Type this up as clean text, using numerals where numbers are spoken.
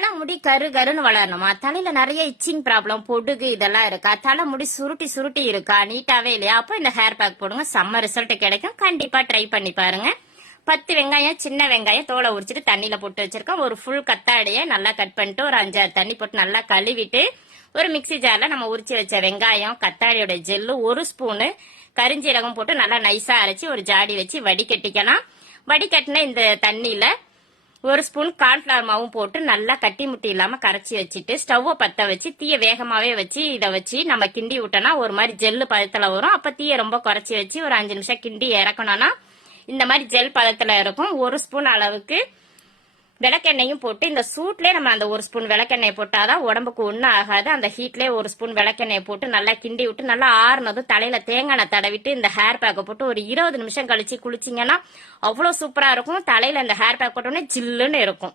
தலைமுடி கரு கருன்னு வளரணுமா? தலையில நிறைய இச்சிங் ப்ராப்ளம், பொடுகு இதெல்லாம் இருக்கா? தலைமுடி சுருட்டி சுருட்டி இருக்கா? நீட்டாவே இல்லையா? அப்போ இந்த ஹேர் பேக் போடுங்க, செம்ம ரிசல்ட் கிடைக்கும். கண்டிப்பா ட்ரை பண்ணி பாருங்க. 10 வெங்காயம், சின்ன வெங்காயம் தோலை உரிச்சிட்டு தண்ணியில போட்டு வச்சிருக்கோம். ஒரு ஃபுல் கத்தாடியை நல்லா கட் பண்ணிட்டு ஒரு 5-6 தண்ணி போட்டு நல்லா கழுவிட்டு ஒரு மிக்சி ஜார்ல நம்ம உரிச்சு வச்ச வெங்காயம், கத்தாடியோட ஜெல்லு, 1 ஸ்பூனு கரிஞ்சீரகம் போட்டு நல்லா நைஸா அரைச்சி ஒரு ஜாடி வச்சு வடிகட்டிக்கலாம். வடிகட்டின இந்த தண்ணியில 1 ஸ்பூன் கார்ன்ஃபிளவர் மாவும் போட்டு நல்லா கட்டி முட்டி இல்லாம கரைச்சி வச்சுட்டு ஸ்டவ்வை பத்த வச்சு தீய வேகமாவே வச்சு இதை வச்சு நம்ம கிண்டி விட்டோம்னா ஒரு மாதிரி ஜெல்லு பதத்துல வரும். அப்ப தீய ரொம்ப குறைச்சி வச்சு ஒரு 5 நிமிஷம் கிண்டி இறக்கணும்னா இந்த மாதிரி ஜெல் பதத்துல இருக்கும். 1 ஸ்பூன் அளவுக்கு விளக்கெண்ணையும் போட்டு இந்த சூட்லேயே நம்ம அந்த 1 ஸ்பூன் விளக்கெண்ணெய் போட்டாதான் உடம்புக்கு ஒன்றும் ஆகாது. அந்த ஹீட்லேயே 1 ஸ்பூன் விளக்கெண்ணெய் போட்டு நல்லா கிண்டி விட்டு நல்லா ஆறுனதும் தலையில தேங்காய் தடவிட்டு இந்த ஹேர் பேக்கை போட்டு ஒரு 20 நிமிஷம் கழிச்சு குளிச்சிங்கன்னா அவ்வளோ சூப்பரா இருக்கும். தலையில இந்த ஹேர் பேக் போட்டோன்னே ஜில்லுன்னு இருக்கும்.